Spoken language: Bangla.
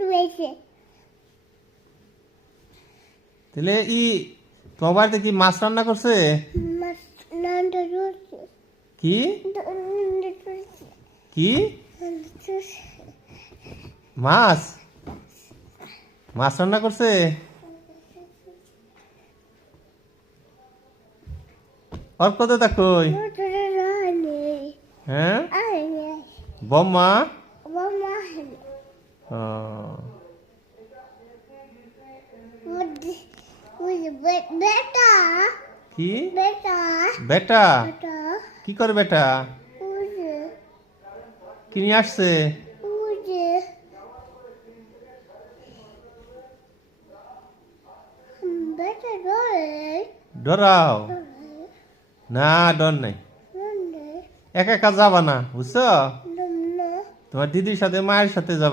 রয়েছে তাহলে ই তোমার বাড়িতে কি মাছ রান্না করছে? মাছ নন্দ রয়েছে কি? কি? মাছ? মাছ রান্না করছে? অল্প কত দেখোই হ্যাঁ? আরে বম্মা? কি করে বেটা? কি নিয়ে আসছে? ডরাও। না, ডর নাই। একা একা যাবা না, বুঝছ? তোমার দিদির সাথে, মায়ের সাথে যাবা।